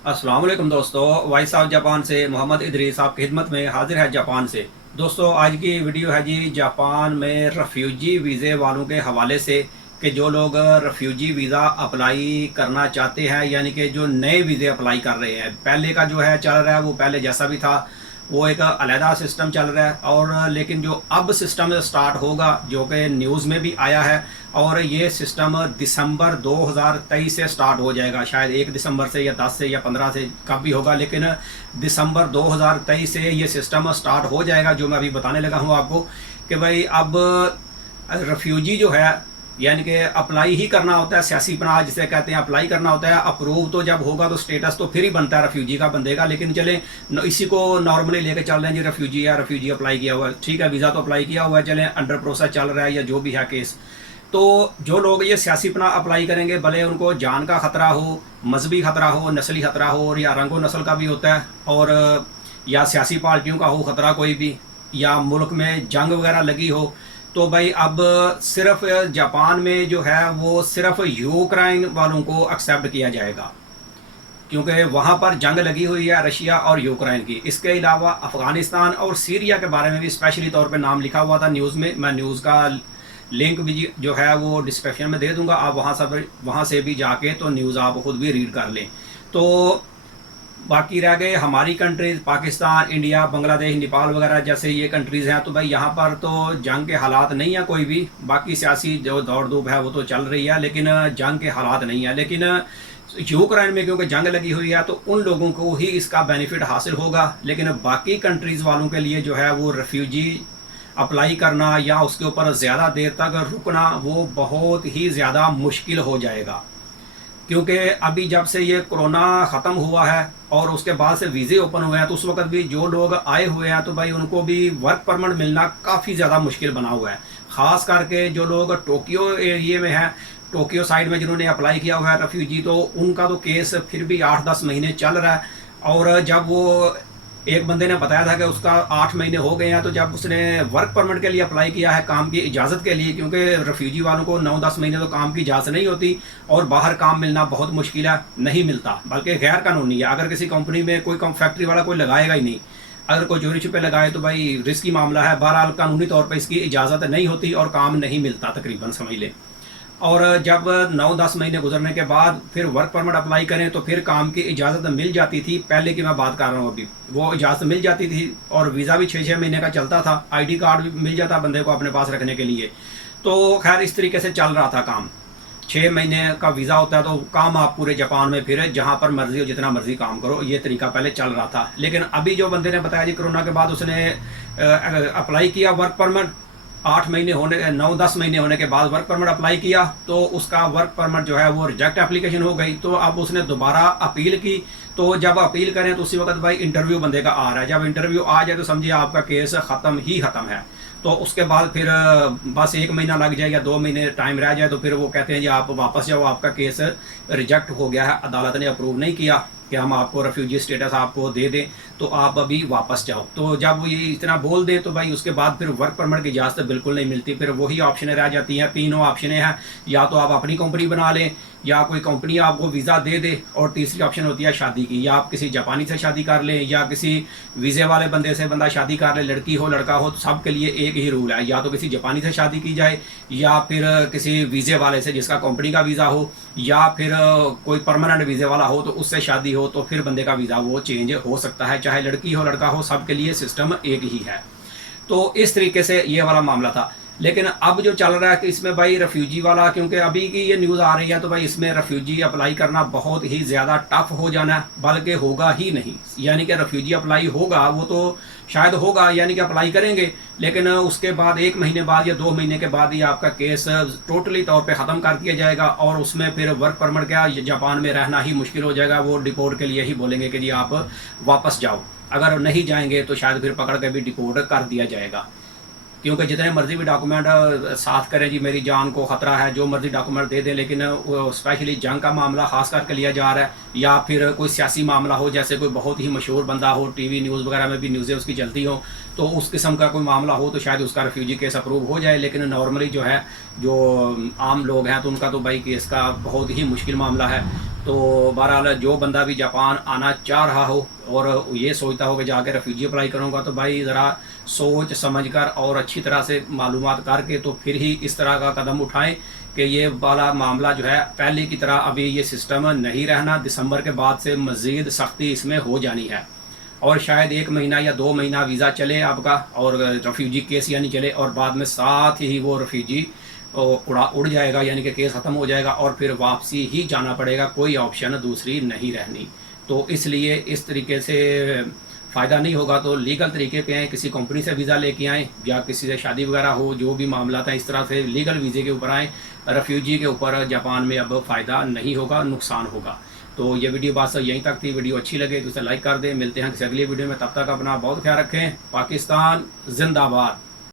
अस्सलाम वालेकुम दोस्तों, वॉइस ऑफ जापान से मोहम्मद इदरीस आपकी खिदमत में हाजिर है जापान से। दोस्तों, आज की वीडियो है जी जापान में रेफ्यूजी वीज़े वालों के हवाले से कि जो लोग रेफ्यूजी वीज़ा अप्लाई करना चाहते हैं, यानी कि जो नए वीज़े अप्लाई कर रहे हैं। पहले का जो है चल रहा है वो पहले जैसा भी था वो एक अलहदा सिस्टम चल रहा है, और लेकिन जो अब सिस्टम स्टार्ट होगा जो कि न्यूज़ में भी आया है, और ये सिस्टम दिसंबर 2023 से स्टार्ट हो जाएगा। शायद 1 दिसंबर से या 10 से या 15 से कब भी होगा, लेकिन दिसंबर 2023 से ये सिस्टम स्टार्ट हो जाएगा। जो मैं अभी बताने लगा हूँ आपको कि भाई अब रेफ्यूजी जो है, यानी कि अप्लाई ही करना होता है, सियासी पनाह जिसे कहते हैं अप्लाई करना होता है। अप्रूव तो जब होगा तो स्टेटस तो फिर ही बनता है रेफ्यूजी का बंदेगा, लेकिन चले इसी को नॉर्मली लेके चल रहे हैं जी, रेफ्यूजी या रेफ्यूजी अप्लाई किया हुआ है, ठीक है, वीज़ा तो अप्लाई किया हुआ है, चले अंडर प्रोसेस चल रहा है या जो भी है केस। तो जो लोग ये सियासी पनाह अप्लाई करेंगे, भले उनको जान का ख़तरा हो, मजहबी ख़तरा हो, नस्ली ख़तरा हो, और या रंगो नस्ल का भी होता है, और या सियासी पार्टियों का हो ख़तरा कोई भी, या मुल्क में जंग वगैरह लगी हो, तो भाई अब सिर्फ जापान में जो है वो सिर्फ यूक्रेन वालों को एक्सेप्ट किया जाएगा, क्योंकि वहाँ पर जंग लगी हुई है रशिया और यूक्रेन की। इसके अलावा अफ़गानिस्तान और सीरिया के बारे में भी स्पेशली तौर पे नाम लिखा हुआ था न्यूज़ में। मैं न्यूज़ का लिंक भी जो है वो डिस्क्रिप्शन में दे दूंगा, आप वहाँ से भी जाके तो न्यूज़ आप खुद भी रीड कर लें। तो बाकी रह गए हमारी कंट्रीज़, पाकिस्तान, इंडिया, बांग्लादेश, नेपाल वगैरह जैसे ये कंट्रीज़ हैं। तो भाई यहाँ पर तो जंग के हालात नहीं है कोई भी। बाकी सियासी जो दौड़ धूप है वो तो चल रही है, लेकिन जंग के हालात नहीं है। लेकिन यूक्रेन में क्योंकि जंग लगी हुई है तो उन लोगों को ही इसका बेनिफिट हासिल होगा, लेकिन बाकी कंट्रीज़ वालों के लिए जो है वो रेफ्यूजी अप्लाई करना या उसके ऊपर ज़्यादा देर तक रुकना वो बहुत ही ज़्यादा मुश्किल हो जाएगा। क्योंकि अभी जब से ये कोरोना ख़त्म हुआ है और उसके बाद से वीज़े ओपन हुए हैं, तो उस वक्त भी जो लोग आए हुए हैं तो भाई उनको भी वर्क परमिट मिलना काफ़ी ज़्यादा मुश्किल बना हुआ है। ख़ास करके जो लोग टोक्यो एरिए में हैं, टोक्यो साइड में जिन्होंने अप्लाई किया हुआ है रेफ्यूजी, तो उनका तो केस फिर भी 8-10 महीने चल रहा है। और जब वो एक बंदे ने बताया था कि उसका 8 महीने हो गए हैं, तो जब उसने वर्क परमिट के लिए अप्लाई किया है, काम की इजाज़त के लिए, क्योंकि रेफ्यूजी वालों को 9-10 महीने तो काम की इजाज़त नहीं होती और बाहर काम मिलना बहुत मुश्किल है, नहीं मिलता, बल्कि गैर कानूनी है। अगर किसी कंपनी में कोई फैक्ट्री वाला कोई लगाएगा ही नहीं, अगर कोई चोरी छुपे लगाए तो भाई रिस्की मामला है। बहरहाल कानूनी तौर पर इसकी इजाज़त नहीं होती और काम नहीं मिलता तकरीबन, समझ लें। और जब 9-10 महीने गुजरने के बाद फिर वर्क परमिट अप्लाई करें तो फिर काम की इजाज़त मिल जाती थी। पहले की मैं बात कर रहा हूँ, अभी वो इजाज़त मिल जाती थी और वीज़ा भी 6-6 महीने का चलता था, आईडी कार्ड भी मिल जाता बंदे को अपने पास रखने के लिए। तो खैर इस तरीके से चल रहा था काम। 6 महीने का वीज़ा होता है तो काम आप पूरे जापान में फिर जहाँ पर मर्जी हो जितना मर्जी काम करो, ये तरीका पहले चल रहा था। लेकिन अभी जो बंदे ने बताया जी, कोरोना के बाद उसने अप्लाई किया वर्क परमिट, 8 महीने होने 9-10 महीने होने के बाद वर्क परमिट अप्लाई किया, तो उसका वर्क परमिट जो है वो रिजेक्ट एप्लीकेशन हो गई। तो अब उसने दोबारा अपील की। तो जब अपील करें तो उसी वक्त भाई इंटरव्यू बंदे का आ रहा है। जब इंटरव्यू आ जाए तो समझिए आपका केस ख़त्म है। तो उसके बाद फिर बस 1 महीना लग जाए या 2 महीने टाइम रह जाए तो फिर वो कहते हैं जी आप वापस जाओ, आपका केस रिजेक्ट हो गया है, अदालत ने अप्रूव नहीं किया कि हम आपको रेफ्यूजी स्टेटस आपको दे दें, तो आप अभी वापस जाओ। तो जब वो ये इतना बोल दें तो भाई उसके बाद फिर वर्क परमिट की इजाज़त बिल्कुल नहीं मिलती। फिर वही ऑप्शनें रह जाती हैं, तीनों ऑप्शनें हैं, या तो आप अपनी कंपनी बना लें, या कोई कंपनी आपको वीज़ा दे दे, और तीसरी ऑप्शन होती है शादी की, या आप किसी जापानी से शादी कर लें या किसी वीज़े वाले बंदे से बंदा शादी कर ले, लड़की हो लड़का हो, तो सब के लिए एक ही रूल है, या तो किसी जापानी से शादी की जाए या फिर किसी वीज़े वाले से जिसका कंपनी का वीज़ा हो, या फिर कोई परमानेंट वीज़े वाला हो तो उससे शादी हो, तो फिर बंदे का वीज़ा वो चेंज हो सकता है, चाहे लड़की हो लड़का हो, सब के लिए सिस्टम एक ही है। तो इस तरीके से ये वाला मामला था। लेकिन अब जो चल रहा है कि इसमें भाई रेफ्यूजी वाला, क्योंकि अभी की ये न्यूज़ आ रही है, तो भाई इसमें रेफ्यूजी अप्लाई करना बहुत ही ज़्यादा टफ हो जाना है, बल्कि होगा ही नहीं। यानी कि रेफ्यूजी अप्लाई होगा वो तो शायद होगा, यानी कि अप्लाई करेंगे, लेकिन उसके बाद 1 महीने बाद या 2 महीने के बाद ही आपका केस टोटली तौर पे ख़त्म कर दिया जाएगा, और उसमें फिर वर्क परमिट क्या जापान में रहना ही मुश्किल हो जाएगा। वो डिपोर्ट के लिए ही बोलेंगे कि जी आप वापस जाओ। अगर नहीं जाएंगे तो शायद फिर पकड़ के भी डिपोर्ट कर दिया जाएगा, क्योंकि जितने मर्जी भी डॉक्यूमेंट साथ करें जी, मेरी जान को ख़तरा है, जो मर्जी डॉक्यूमेंट दे दें, लेकिन स्पेशली जंग का मामला ख़ास करके लिया जा रहा है, या फिर कोई सियासी मामला हो, जैसे कोई बहुत ही मशहूर बंदा हो, टीवी न्यूज़ वगैरह में भी न्यूज़ें उसकी चलती हो, तो उस किस्म का कोई मामला हो तो शायद उसका रेफ्यूजी केस अप्रूव हो जाए। लेकिन नॉर्मली जो है, जो आम लोग हैं, तो उनका तो भाई केस का बहुत ही मुश्किल मामला है। तो बहरहाल जो बंदा भी जापान आना चाह रहा हो और ये सोचता हो कि जाके रेफ्यूजी अप्लाई करूँगा, तो भाई ज़रा सोच समझ कर और अच्छी तरह से मालूमात करके तो फिर ही इस तरह का कदम उठाएं कि ये वाला मामला जो है पहले की तरह अभी ये सिस्टम नहीं रहना। दिसंबर के बाद से मज़ीद सख्ती इसमें हो जानी है और शायद 1 महीना या 2 महीना वीज़ा चले आपका और रेफ्यूजी केस यानी चले, और बाद में साथ ही वो रेफ्यूजी उड़ जाएगा, यानी कि केस ख़त्म हो जाएगा और फिर वापसी ही जाना पड़ेगा, कोई ऑप्शन दूसरी नहीं रहनी। तो इसलिए इस तरीके से फ़ायदा नहीं होगा, तो लीगल तरीके पे आएँ, किसी कंपनी से वीज़ा लेके आएँ या किसी से शादी वगैरह हो, जो भी मामला था इस तरह से लीगल वीज़े के ऊपर आएँ। रेफ्यूजी के ऊपर जापान में अब फ़ायदा नहीं होगा, नुकसान होगा। तो ये वीडियो बस यहीं तक थी। वीडियो अच्छी लगे तो उसे लाइक कर दें। मिलते हैं किसी अगली वीडियो में, तब तक अपना बहुत ख्याल रखें। पाकिस्तान जिंदाबाद।